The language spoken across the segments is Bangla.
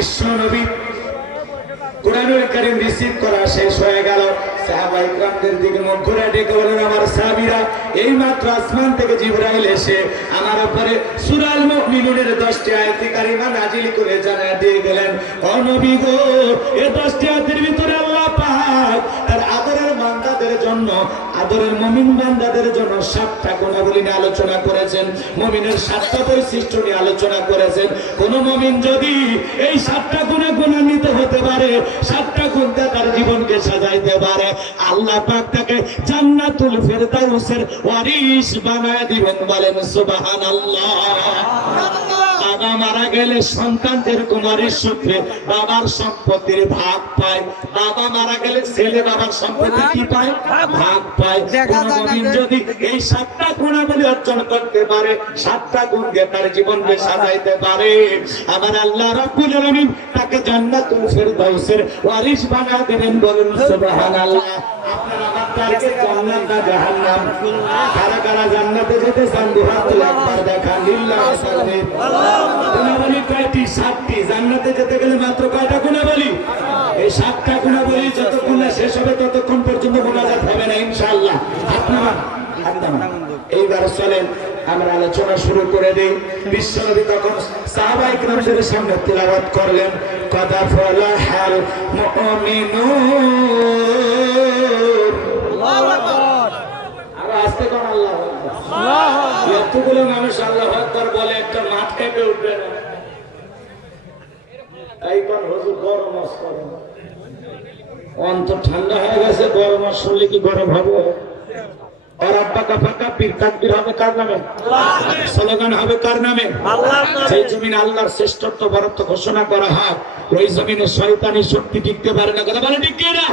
বিশ্ব নবী কোরআনুল কারীম রিসিভ করা শেষ হয়ে গেল। সাহাবায়ে কিরামদের দিকে মুখ ঘুরে ডেকে বলেন, আমার সাহাবীরা, এই মাত্র আসমান থেকে জিবরাইল এসে আমার উপরে সূরা আল মুমিনুনের 10টি আয়াত কারিমা নাজিল করে জানিয়ে দিয়ে গেলেন, ও নবী গো, এই 10টি আয়াতের ভিতরে আল্লাহ পাক তার আদরের বান্দাদের জন্য, আদরের মুমিন বান্দাদের জন্য 7টা গুণাবলী নিয়ে আলোচনা করেছেন, মুমিনের 7টা বৈশিষ্ট্য নিয়ে আলোচনা করেছেন। কোন মুমিন যদি এই 7টা গুণে গুণান্বিত হতে পারে, 7টা গুণ তার জীবনকে সাজাইতে পারে, আল্লাহ পাক তাকে জান্নাতুল ফেরদাউসের ওয়ারিস বানায় দিবেন। বলেন সুবহানাল্লাহ। বাবা মারা গেলে সন্তান যেরকম ওয়ারিস সূত্রে বাবার সম্পত্তির ভাগ পায়, বাবা মারা গেলে ছেলে বাবার সম্পত্তি কি পায়? ভাগ পায়। কোন মুমিন যদি এই 7টা গুণাবলী অর্জন করতে পারে, 7টা গুণ দিয়ে তার জীবনকে সাজাইতে পারে, আমার আল্লাহ রাব্বুল আলামিন তাকে জান্নাতুল ফেরদাউসের ওয়ারিস বানায় দিবেন। বলেন সুবহানাল্লাহ। আপনারা আমার টার্গেট জান্নাত না জাহান্নাম? কারা কারা জান্নাতে যেতে চান? দুহাত তুলে একবার দেখান। লিল্লাহি তাকবীর। গুণাবলী কয়টি? 7টি। জান্নাতে যেতে গেলে মাত্র কয়টা গুণাবলী? এই 7টা গুণাবলী যতক্ষণ না শেষ হবে ততক্ষণ পর্যন্ত মুনাজাত হবে না ইনশাআল্লাহ। আপনারা এইবার চলেন আমরা আলোচনা শুরু করে দিই। বিশ্বনবী তখন সাহাবায়ে কিরামদের সামনে তিলাওয়াত করলেন, কদ ফালাহাল মুমিনুন। আল্লাহু আকবার। আর আস্তে কোন আল্লাহু আকবার। আল্লাহু আকবার। এতগুলো মানুষ আল্লাহু আকবার বলে একটা মাঠ কেঁপে উঠবে না? তাই কোন হুজুর গরম মাস করে, অন্তর ঠান্ডা হয়ে গেছে, গরম মাস শুনলে কি গরম হবে? और अब्बा का फरका पीर तकबीर হবে কার নামে? আল্লাহ। স্লোগান হবে কার নামে? আল্লাহর নামে। সেই জমিনে আল্লাহর শ্রেষ্ঠত্ব বরত্ব ঘোষণা করা হয়, ওই জমিনে শয়তানি শক্তি টিকতে পারে না। কথা বলে ঠিক কি না?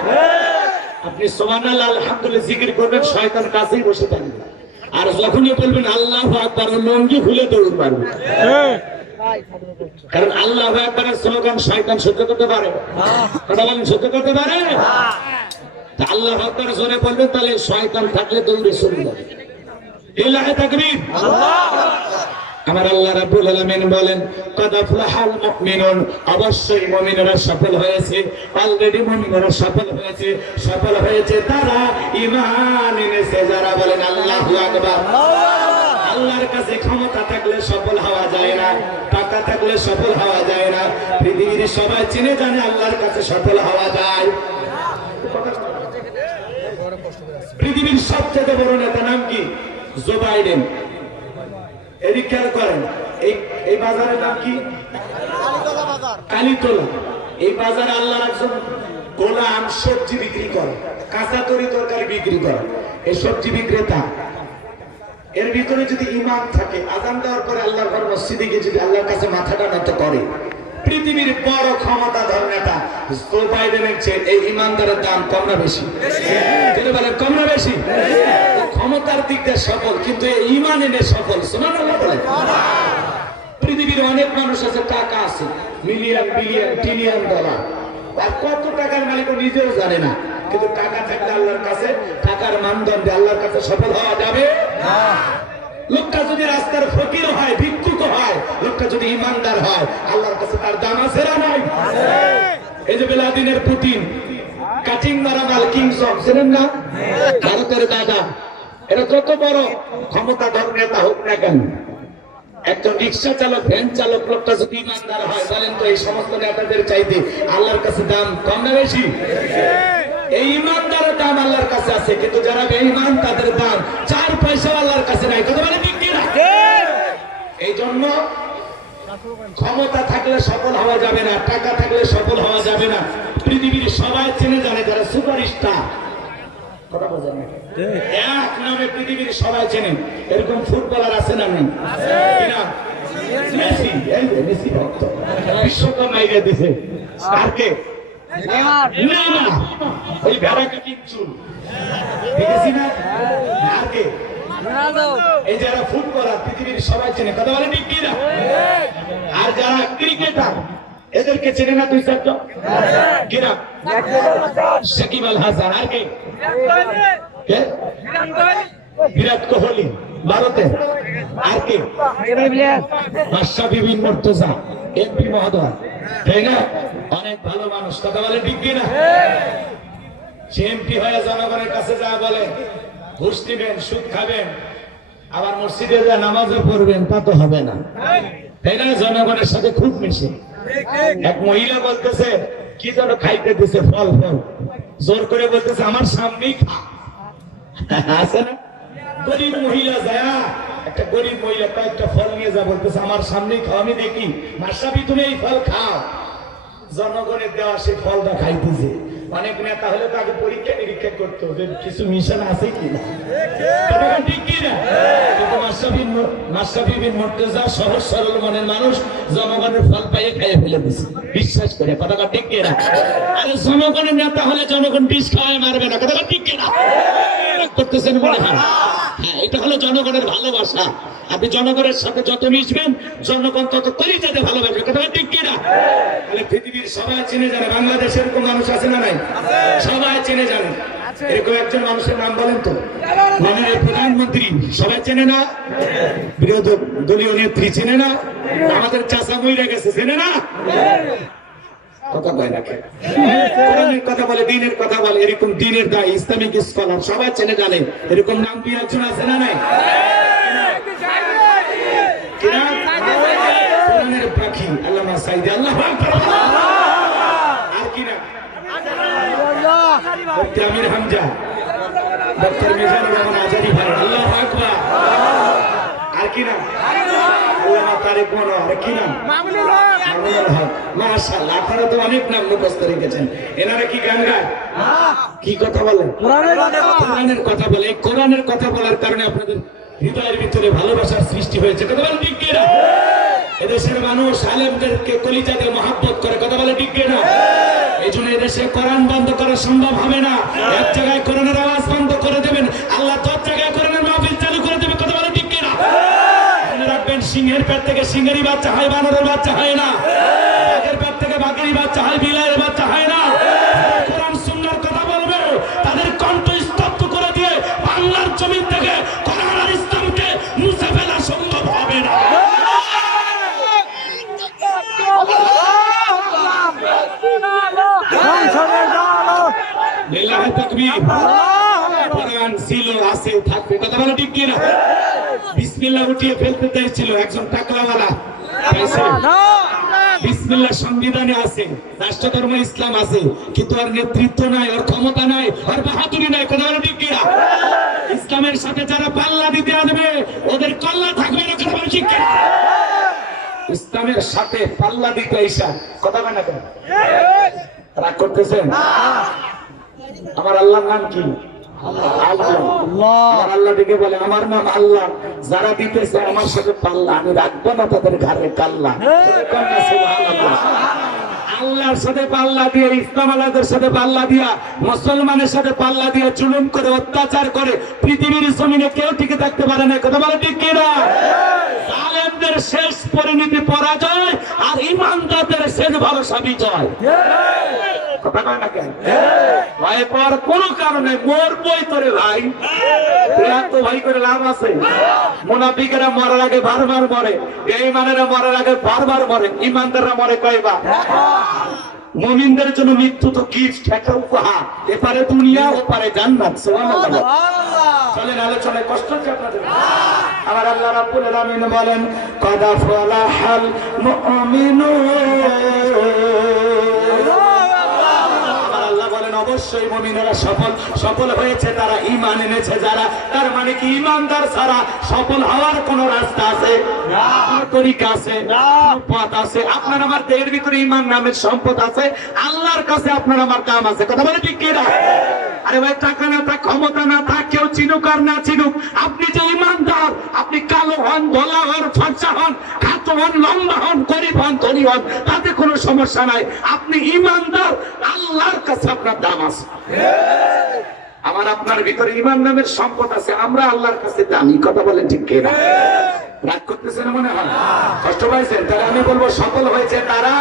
আপনি সুবহানাল্লাহ আলহামদুলিল্লাহ জিকির করবেন, শয়তান কাছেই বসে থাকবে, আর যখনই বলবেন আল্লাহু আকবার, লঙ্গি খুলে দৌড় মারবে। কারণ আল্লাহু আকবারের স্লোগান শয়তান সহ্য করতে পারে? কথা বলেন, সহ্য করতে পারে? আল্লাহু আকবার জোরে বলবেন, তাহলে শয়তান থাকলে দৌড়ে চলে যাবে। লিল্লাহি তাকবীর। আমার আল্লাহ রাব্বুল আলামিন বলেন, কদ আফলাহাল মুমিনুন, অবশ্যই মুমিনরা সফল হয়েছে, অলরেডি মুমিনরা সফল হয়েছে। সফল হয়েছে তারা ঈমান এনেছে যারা। বলেন আল্লাহু আকবার। আল্লাহর কাছে ক্ষমতা থাকলে সফল হওয়া যায় না, টাকা থাকলে সফল হওয়া যায় না। পৃথিবীর সবাই চিনে জানে আল্লাহর কাছে সফল হওয়া যায়। পৃথিবীর সবচেয়ে বড় নেতা নাম কি? Joe Biden. এদিক খেয়াল করেন, এই বাজারের নাম কি? কালীতলা। এই বাজারে আল্লাহর একজন গোলাম সবজি বিক্রি করে, কাঁচা তরকারি বিক্রি করে। এই সবজি বিক্রেতা, এর ভিতরে যদি ঈমান থাকে, আযান দেওয়ার পরে আল্লাহর ঘর মসজিদে গিয়ে যদি আল্লাহর কাছে মাথাটা নত করে, পৃথিবীর বড় ক্ষমতাধর নেতা জো বাইডেনের চেয়ে এই ঈমানদারের দাম কম না বেশি? তিনি বলেন কম না বেশি? ক্ষমতার দিক দিয়ে সফল, কিন্তু এই ঈমান এনে সফল। সুবহানাল্লাহ বলেন। পৃথিবীর অনেক মানুষ আছে, টাকা আছে, মিলিয়ন বিলিয়ন ট্রিলিয়ন ডলার, আর কত টাকার মালিক নিজেও জানে না, কিন্তু টাকা থাকলে আল্লাহর কাছে, টাকার মানদণ্ডে আল্লাহর কাছে সফল হওয়া যাবে না। লোকটা যদি রাস্তার ফকির হয়, ভিক্ষুক হয়, লোকটা যদি ইমানদার হয়, আল্লাহর কাছে তার দাম আছে না নাই? এই যে ভ্লাদিমির পুতিন, কাটিং মারা মাল, কিংস অফ, জানেন না? ভারতের দাদা। এরা যত বড় ক্ষমতাধর নেতা হোক না কেন, একজন রিক্সা চালক, ভ্যান চালক, লোকটা যদি ইমানদার হয়, বলেন তো এই সমস্ত নেতাদের চাইতে আল্লাহর কাছে দাম কম না বেশি? এই ইমানদারের দাম আল্লাহর কাছে আছে, কিন্তু যারা বেঈমান তাদের দাম 4 পয়সা আল্লাহর কাছে নাই। কথা বলে ঠিক কি না? এই জন্য ক্ষমতা থাকলে সফল হওয়া যাবে না, টাকা থাকলে সফল হওয়া যাবে না। পৃথিবীর সবাই চেনে জানে যারা সুপারস্টার, কথা বলেন না, এক নামে পৃথিবীর সবাই চেনেন, এরকম ফুটবলার আছে না নেই? কিনা? মেসি। এই মেসি ভক্ত, বিশ্বকাপ মাইরে দিয়েছে। আর কে? নেইমার। ওই ভেড়া কাটিং চুল, দেখেছি না? আর কে? এই যারা ফুটবলার পৃথিবীর সবাই চেনে, কথা বলে ঠিক কি না? আর যারা ক্রিকেটার, এদেরকে চেনে না 2-4জন? কিনা? সাকিব আল হাসান। আর কে? বিরাট কোহলি ভারতে। আর কে? বাদশা বিবিন মুর্তজা, এমপি মহোদয়। তাই না? অনেক ভালো মানুষ, কথা বলে ঠিক কিনা? সে এমপি হয়ে জনগণের কাছে যা বলে ঘুষ দিবেন, সুদ খাবেন, আবার মসজিদে যা নামাজও পড়বেন, তা তো হবে না, তাই না? জনগণের সাথে খুব মিশে। এক মহিলা বলতেছে কি যেন খাইতে দিছে, ফল ফল জোর করে বলতেছে আমার সামনেই খা। আছে না গরিব মহিলা যায়, একটা গরিব মহিলা কয়েকটা ফল নিয়ে যা বলতেছে আমার সামনেই খাও, আমি দেখি মাশরাফি তুমি এই ফল খাও। জনগণের দেওয়া সেই ফলটা খাইতেছে। অনেক নেতা হলে তাকে পরীক্ষা নিরীক্ষা করতো যে কিছু মিশন আছে কিনা, ঠিক কিনা? কিন্তু মাশরাফি বিন মুর্তজা সহজ সরল মনের মানুষ, জনগণের ফল পাইয়ে খাইয়ে ফেলে দিচ্ছে বিশ্বাস করে, কথাটা ঠিক কিনা? আরে জনগণের নেতা হলে জনগণ বিষ খাওয়ায় মারবে না, কথাটা ঠিক কিনা? করতেছেন মনে হয়? হ্যাঁ, এটা হলো জনগণের ভালোবাসা। আপনি জনগণের সাথে যত মিশবেন, জনগণ তত কলিজাতে ভালোবাসবে, কথাটা ঠিক কিনা? তাহলে পৃথিবীর সবাই চিনে জানে বাংলাদেশের এরকম মানুষ আছে না নাই? সবাই চিনে জানে। এরকম একজন মানুষের নাম বলেন তো, মাননীয় প্রধানমন্ত্রী সবাই চেনে না? বিরোধী দলীয় নেত্রী চেনে না? আমাদের চাচা মইরা গেছে, চেনে না? কথা বলে না কেন? কোরআনের কথা বলে, দিনের কথা বলে, এরকম দিনের দায় ইসলামিক স্কলার সবাই চেনে জানে। এরকম নাম কি একজন আছে না নাই? কোরআনের পাখি আল্লামা সাইদি, আল্লাহু আকবার। আর কি না? ডক্টর আমির হামজা, ডক্টর মিজানুর রহমান আজারি ভাই, আল্লাহু আকবার। আর কি না? আল্লামা তারেক মনোয়ার, আর কি না? মামুনুল হক। মাশাআল্লাহ, আপনারা তো অনেক নাম মুখস্থ রেখেছেন। এনারা কি গান গায়? কি কথা বলেন? কোরআনের কথা বলে। এই কোরআনের কথা বলার কারণে আপনাদের হৃদয়ের ভিতরে ভালোবাসার সৃষ্টি হয়েছে, কথা বলেন ঠিক কিনা? এদেশের মানুষ আলেমদেরকে কলিজাতে মহব্বত করে, কথা বলে ঠিক কিনা? এই জন্য এদেশে কোরআন বন্ধ করা সম্ভব হবে না। এক জায়গায় কোরআনের আওয়াজ বন্ধ করে দেবেন, আল্লাহ 10 জায়গায় কোরআনের মাহফিল চালু করে দেবে, কথা বলে ঠিক কিনা? মনে রাখবেন, সিংহের পেট থেকে সিংহেরই বাচ্চা হয়, বানরের বাচ্চা হয় না। বাঘের পেট থেকে বাঘেরই বাচ্চা হয়, বিলাইয়ের বাচ্চা হয় না। কোরআন সুন্নাহর কথা বলবে, তাদের কণ্ঠ স্তব্ধ করে দিয়ে বাংলার জমিন থেকে কোরআন আর ইসলামকে মুছে ফেলা সম্ভব হবে না। লিল্লাহি তাকবীর। কোরআন ছিল, আছে, থাকবে, কথা বলে ঠিক কিনা? বিসমিল্লাহ উঠিয়ে ফেলতে চাইছিল একজন টাকলাওয়ালা, বিসমিল্লাহ সংবিধানে আছে, রাষ্ট্রধর্ম ইসলাম আছে, কিন্তু ওর নেতৃত্ব নাই, ওর ক্ষমতা নাই, ওর বাহাদুরি নাই, কথা বলে ঠিক কিনা? ইসলামের সাথে যারা পাল্লা দিতে আসবে ওদের কল্লা থাকবে না, কথা বলে ঠিক কিনা? ইসলামের সাথে পাল্লা দিতে আইসা, কথা বলে না কেন? রাগ করতেছেন? আমার আল্লাহর নাম কি? আমার আল্লাহ দিকে বলে আমার নাম আল্লাহ। যারা দিতেছে আমার সাথে পাল্লা, আমি রাখবো না তাদের ঘাড়ে কাল্লা। আল্লাহর সাথে পাল্লা দিয়ে, ইসলাম আলাদের সাথে পাল্লা দিয়া, মুসলমানের সাথে পাল্লা দিয়ে জুলুম করে, অত্যাচার করে পৃথিবীর জমিনে কেউ টিকে থাকতে পারে না, কথা বলে ঠিক কিনা? জালেমদের শেষ পরিণতি পরাজয়, আর ইমানদারদের শেষ ভরসা বিজয়। কথা কয় না কেন? ভয় পাওয়ার কোন কারণে মোর বই করে ভাই, তো ভয় করে লাভ আছে? মুনাফিকেরা মরার আগে বারবার মরে, বেঈমানেরা মরার আগে বারবার মরে, ইমানদাররা মরে কয়বার? মুমিনদের জন্য মৃত্যু তো গিফট, একটা উপহার, এপারে দুনিয়া ওপারে জান্নাত। সুবহানাল্লাহ। চলেন আলোচনায় কষ্ট হচ্ছে আপনাদের। আমার আল্লাহ রাব্বুল আলামিন বলেন, কদ আফলাহাল মুমিনুন। অবশ্যই মুমিনেরা সফল হয়েছে, তারা ঈমান এনেছে যারা। তার মানে কি ঈমানদার ছাড়া সফল হওয়ার কোন রাস্তা আছে না, তরিকা আছে না, পথ আছে? আপনার আমার দেহের ভিতরে ঈমান নামের সম্পদ আছে, আল্লাহর কাছে আপনার আমার কাম আছে, কথা বলে ঠিক কিনা? আরে ভাই, টাকা না থাক, ক্ষমতা না থাক, কেউ চিনুক আর না চিনুক, আপনি যে ঈমানদার, আপনি কালো হন, ধলা হন, ফর্সা হন, খাটো হন, লম্বা হন, গরিব হন, ধনী হন, তাতে কোনো সমস্যা নাই। আপনি ঈমানদার, আল্লাহর কাছে আপনার দাম আছে। আমার আপনার ভিতরে ঈমান নামের সম্পদ আছে, আমরা আল্লাহর কাছে দামি, কথা বলেন ঠিক কিনা? রাগ করতেছেন মনে হয়? কষ্ট পাইছেন? তাহলে আমি বলবো সফল হয়েছে তারা,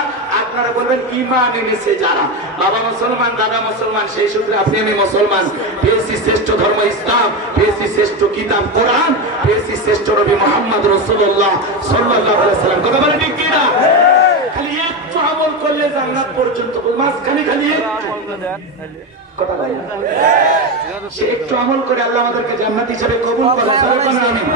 আপনারা বলবেন ঈমান এনেছে যারা। বাবা মুসলমান, দাদা মুসলমান, সেই সূত্রে আপনি আমি মুসলমান। পেয়েছি শ্রেষ্ঠ ধর্ম ইসলাম, পেয়েছি শ্রেষ্ঠ কিতাব কোরআন, পেয়েছি শ্রেষ্ঠ নবী মুহাম্মদ রাসূলুল্লাহ সাল্লাল্লাহু আলাইহি ওয়াসাল্লাম, কথা বলেন ঠিক কিনা? খালি একটু আমল আগ পর্যন্ত মাঝখানে খালি কথা বলে না। সে একটু আমল করে আল্লাহ আমাদেরকে জান্নাত হিসেবে কবুল করে। আমিন।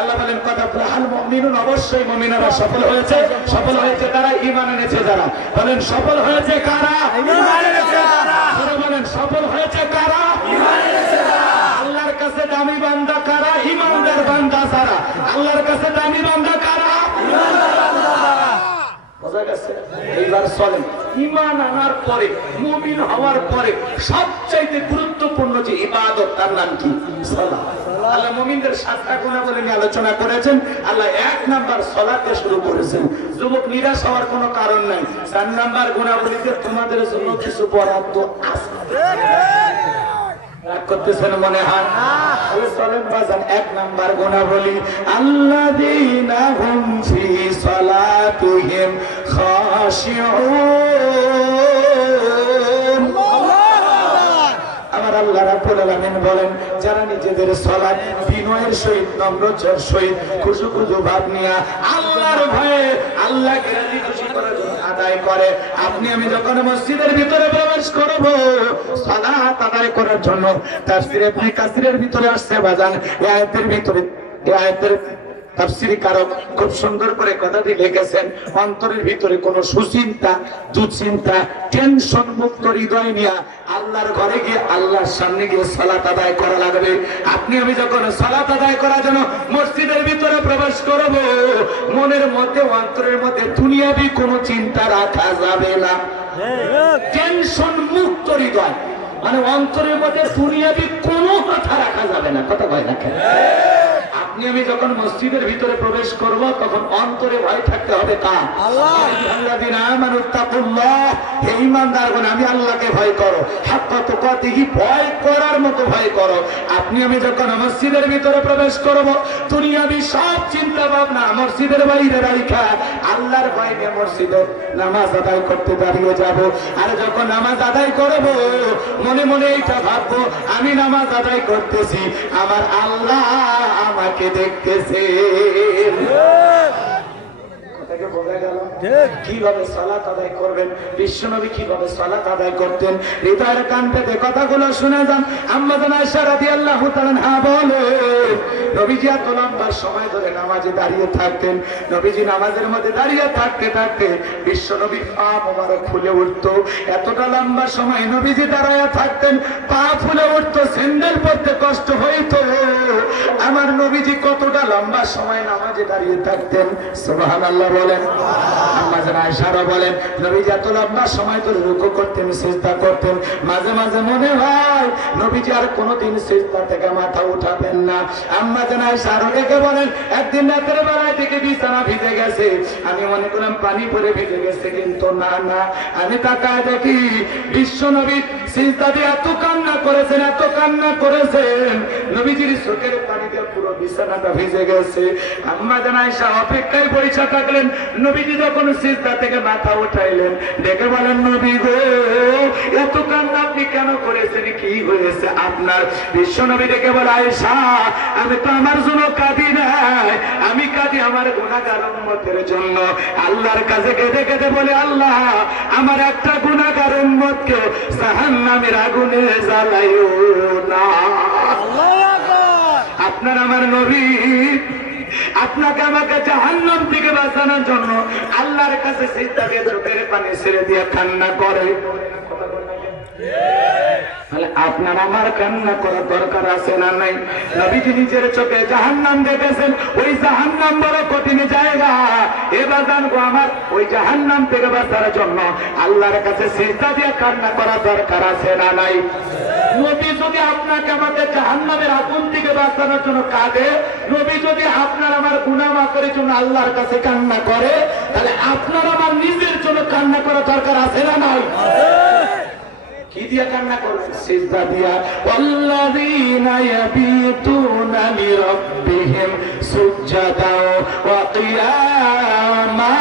আল্লাহ বলেন কথা আল মুমিনুন, অবশ্যই মুমিনরা সফল হয়েছে। সফল হয়েছে তারা ঈমান এনেছে যারা। বলেন সফল হয়েছে কারা? ঈমান এনেছে যারা। বলেন সফল হয়েছে কারা? ঈমান এনেছে যারা। আল্লাহর কাছে দামি বান্দা কারা? ঈমানদার বান্দা যারা। আল্লাহর কাছে দামি বান্দা কারা? ঈমানদার বান্দা যারা। বোঝা গেছে? এইবার চলেন ঈমান আনার পরে, মুমিন হওয়ার পরে সবচাইতে গুরুত্বপূর্ণ যে ইবাদত, তার নাম কি? সালাত। আল্লাহ মুমিনদের 7টা গুণাবলী নিয়ে আলোচনা করেছেন। আল্লাহ 1 নাম্বার সালাতে শুরু করেছেন। যুবক নিরাশ হওয়ার কোনো কারণ নাই। 4 নাম্বার গুণাবলীতে তোমাদের জন্য কিছু বরাদ্দ আছে। রাগ করতেছেন মনে হয়? চলেন বাজান 1 নাম্বার গুণাবলী, আল্লাযীনা হুম ফি সালাতিহিম খাশিউন। আমার আল্লাহ রাব্বুল আলামিন বলেন, যারা নিজেদের সালাত বিনয়ের সহিত, নম্রতার সহিত, খুশু ভাব নিয়ে আল্লাহর ভয়ে আল্লাহকে রাজি খুশি করার জন্য আদায় করে। আপনি আমি যখন মসজিদের ভিতরে প্রবেশ করব সালাত আদায় করার জন্য, তাফসীরে ইবনে কাসিরের ভিতরে আসছে বাজান, এই আয়াতের ভিতরে, এই আয়াতের তাফসীরি কারক খুব সুন্দর করে কথাটি লিখেছেন, অন্তরের ভিতরে কোনো সুচিন্তা, দুশ্চিন্তা, টেনশন মুক্ত হৃদয় নিয়ে আল্লাহর ঘরে গিয়ে আল্লাহর সামনে গিয়ে সালাত আদায় করা লাগবে। আপনি আমি যখন সালাত আদায় করার জন্য মসজিদের ভিতরে প্রবেশ করব, মনের মধ্যে, অন্তরের মধ্যে দুনিয়াবি কোনো চিন্তা রাখা যাবে না। টেনশন মুক্ত হৃদয় মানে অন্তরের মধ্যে দুনিয়াবি কোনো কথা রাখা যাবে না। কথা কয় না কেন? আপনি আমি যখন মসজিদের ভিতরে প্রবেশ করব, তখন অন্তরে ভয় থাকতে হবে কার? আল্লাহ। আল্লাযীনা আমানু তাকুল্লাহ, হে ঈমানদারগণ আমি আল্লাহকে ভয় করো। হাক্কা তুকাতিহি, ভয় করার মতো ভয় করো। আপনি আমি যখন মসজিদের ভিতরে প্রবেশ করব, দুনিয়াবি সব চিন্তা ভাবনা মসজিদের বাইরে রাখা আল্লাহর ভয় নিয়ে মসজিদে নামাজ আদায় করতে দাঁড়িয়ে যাব। আর যখন নামাজ আদায় করব, মনে মনে এইটা ভাববো, আমি নামাজ আদায় করতেছি, আমার আল্লাহ আমাকে দেখতেছে। কিভাবে সালাত আদায় করবেন, বিশ্বনবী কিভাবে সালাত আদায় করতেন, হৃদয়ের কান পেতে কথাগুলো শুনে যান। আম্মা জান আয়েশা রাদিয়াল্লাহু তাআলা আনহা বলেন, নবীজি এত লম্বা সময় ধরে নামাজে দাঁড়িয়ে থাকতেন। নবীজি নামাজের মধ্যে দাঁড়িয়ে থাকতে থাকতে বিশ্বনবীর পা মোবারক ফুলে উঠতো। এতটা লম্বা সময় নবীজি দাঁড়ায় থাকতেন, পা ফুলে উঠতো, স্যান্ডেল পরতে কষ্ট হইতো। আমার নবীজি কতটা লম্বা সময় নামাজে দাঁড়িয়ে থাকতেন, সুবহানাল্লাহ বলেন। আম্মা জান আয়েশা বলেন, নবীজি এত লম্বা সময় ধরে রুকু করতেন, সিজদা করতেন, মাঝে মাঝে মনে হয় নবীজি আর কোনোদিন সিজদা থেকে মাথা উঠাবেন না। আম্মা জান আয়েশা ডেকে বলেন, একদিন রাতের বেলায় থেকে বিছানা ভিজে গেছে, আমি মনে করলাম পানি পরে ভিজে গেছে, কিন্তু না না, আমি তাকায় দেখি বিশ্ব নবী সিজদা দিয়ে এত কান্না করেছেন, এত কান্না করেছেন, নবীজির চোখের পানিতে পুরো বিছানাটা ভিজে গেছে। আম্মা জান আয়েশা অপেক্ষায় পরিচা থাকলেন। নবীজি যখন সিজদা থেকে মাথা উঠাইলেন, ডেকে বলেন, নবী গো, এত কান্না আপনি কেন করেছেন, কি হয়েছে আপনার? বিশ্ব নবী ডেকে বলে, আয়েশা, আমি তো আমার জন্য কাঁদি নাই, আমি কাঁদি আমার গুনাহগার উম্মতের জন্য। আল্লাহর কাছে কেঁদে কেঁদে বলে, আল্লাহ, আমার একটা গুনাহগার উম্মতকে জাহান্নামের আগুনে জ্বালাইও না। আপনার আমার নবী আপনাকে আমাকে জাহান্নাম থেকে বাঁচানোর জন্য আল্লাহর কাছে সিজদা দিয়ে চোখের পানি ছেড়ে দিয়ে কান্না করে। আপনার আমার কান্না করার দরকার আছে না নাই? নবীজি নিজের চোখে জাহান্নাম দেখেছেন, ওই জাহান্নাম বড় কঠিন জায়গা। এবার জানবো আমার ওই জাহান্নাম থেকে বাঁচার জন্য আল্লাহর কাছে সিজদা দিয়ে কান্না করার দরকার আছে না নাই? নবী যদি আপনাকে আমাদের জাহান্নামের আগুন থেকে বাঁচানোর জন্য কাঁদে, নবী যদি আপনার আমার গুনাহ মাফের জন্য আল্লাহর কাছে কান্না করে, তাহলে আপনার আমার নিজের জন্য কান্না করার দরকার আছে না নাই? কি দিয়া কান্না করবেন? সিজদা দিয়া। ওয়াল্লাযীনা ইয়াবিতুনা লিরাব্বিহিম সুজদাা ওয়া কিয়ামা।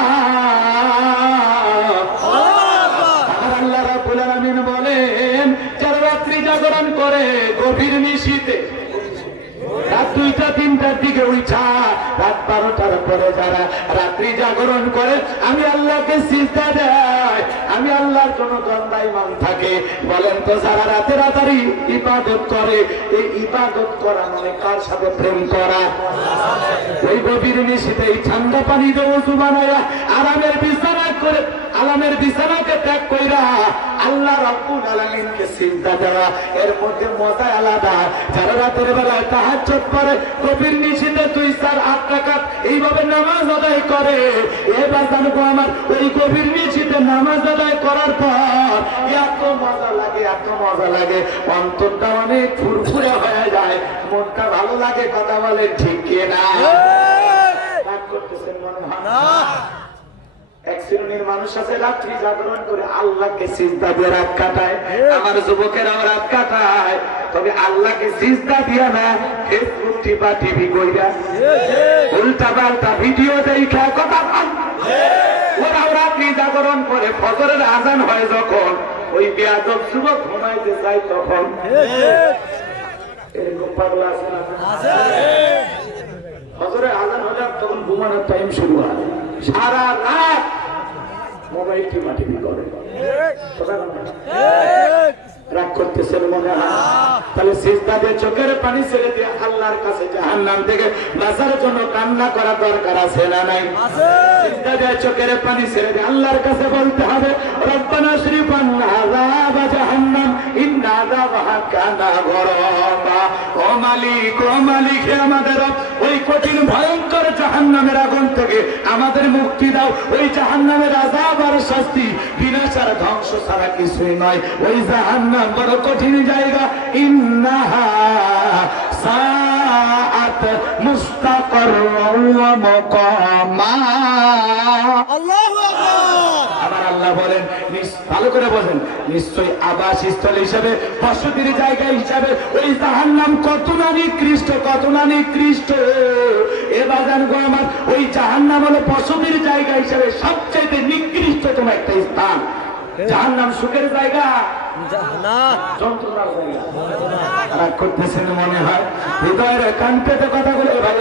আল্লাহ রাব্বুল আলামিন বলেন, যারা রাত্রি জাগরণ করে গভীর নিশীথে, রাত 2টা 3টার দিকে উঠা রাত 12টার পরে যারা রাত্রি জাগরণ করে আমি আল্লাহকে সিজদা দেয়, আমি আল্লাহর জন্য দণ্ডায়মান থাকে। বলেন তো যারা রাতে রাতারি ইবাদত করে, এই ইবাদত করা মানে কার সাথে প্রেম করা? ওই গভীর নিশীথে এই ঠান্ডা পানি দিয়ে ওযু বানায়া আরামের বিছানা করে, আরামের বিছানাকে ত্যাগ কইরা আল্লাহ রাব্বুল আলামিনকে সিজদা দেওয়া, এর মধ্যে মজা আলাদা। যারা রাতের বেলায় তাহাজ্জুদ পড়ে, গভীর নিশীথে 2-4-8 রাকাত এইভাবে নামাজ আদায় করে, এবার জানবো আমার ওই গভীর নিশীথে নামাজ আদায় করার পর এত মজা লাগে, এত মজা লাগে, অন্তরটা অনেক ফুরফুরে হয়ে যায়, মনটা ভালো লাগে। কথা বলে ঠিক কিনা? রাগ করতেছেন মনে হয় না? এক শ্রেণীর মানুষ আছে রাত্রি জাগরণ করে আল্লাহকে সিজদা দিয়ে রাত কাটায়। আমার যুবকেরাও রাত কাটায়, তবে আল্লাহকে সিজদা দিয়া না, ফেসবুক টিপা, টিভি কইরা, উল্টা পাল্টা ভিডিও দেখা। কথা বল, ওরাও রাত্রি জাগরণ করে ফজরের আজান হয় যখন, ওই বেয়াদব যুবক ঘুমাইতে চাই তখন। এরকম পাগলা আছে না? ফজরের আজান হলে তখন ঘুমানোর টাইম শুরু হয়, সারা রাত মোবাইল টিপা টিপি করে। রাগ করতেছেন মনে হয়? তাহলে সিজদা দিয়ে চোখের পানি ছেড়ে দিয়ে আল্লাহর কাছে জাহান্নাম থেকে বাঁচার জন্য কান্না করা দরকার আছে না নাই? সিজদা দিয়ে চোখের পানি ছেড়ে দিয়ে আল্লাহর কাছে বলতে হবে, রব্বানা শরীফান আযাব জাহান্নাম ইন্না আযাবাহা কানা গরাবা। ও মালিক, ও মালিক, হে আমাদের রব, ওই কঠিন ভয়ঙ্কর জাহান্নামের আগুন থেকে আমাদের মুক্তি দাও। ওই জাহান্নামের আযাব আর শাস্তি বিনাশ আর ধ্বংস ছাড়া কিছুই নয়। ওই জাহান্নাম বড় কঠিন জায়গা। ইন্নাহা সাআত মুস্তাকাররান ওয়া মাকামা। আল্লাহু আকবার। আমার আল্লাহ বলেন, ভালো করে বলেন, নিশ্চয়ই আবাসস্থল হিসাবে, বসতির জায়গা হিসাবে ওই জাহান্নাম কত না নিকৃষ্ট, কত না নিকৃষ্ট। এ বাজান গো আমার, ওই জাহান্নাম হলো বসতির জায়গা হিসাবে সবচেয়ে নিকৃষ্টতম একটা স্থান। জাহান্নাম সুখের জায়গা না, যন্ত্রণার জায়গা। রাগ করতেছেন মনে হয়? হৃদয়ের কান পেতে কথা বলে ভাই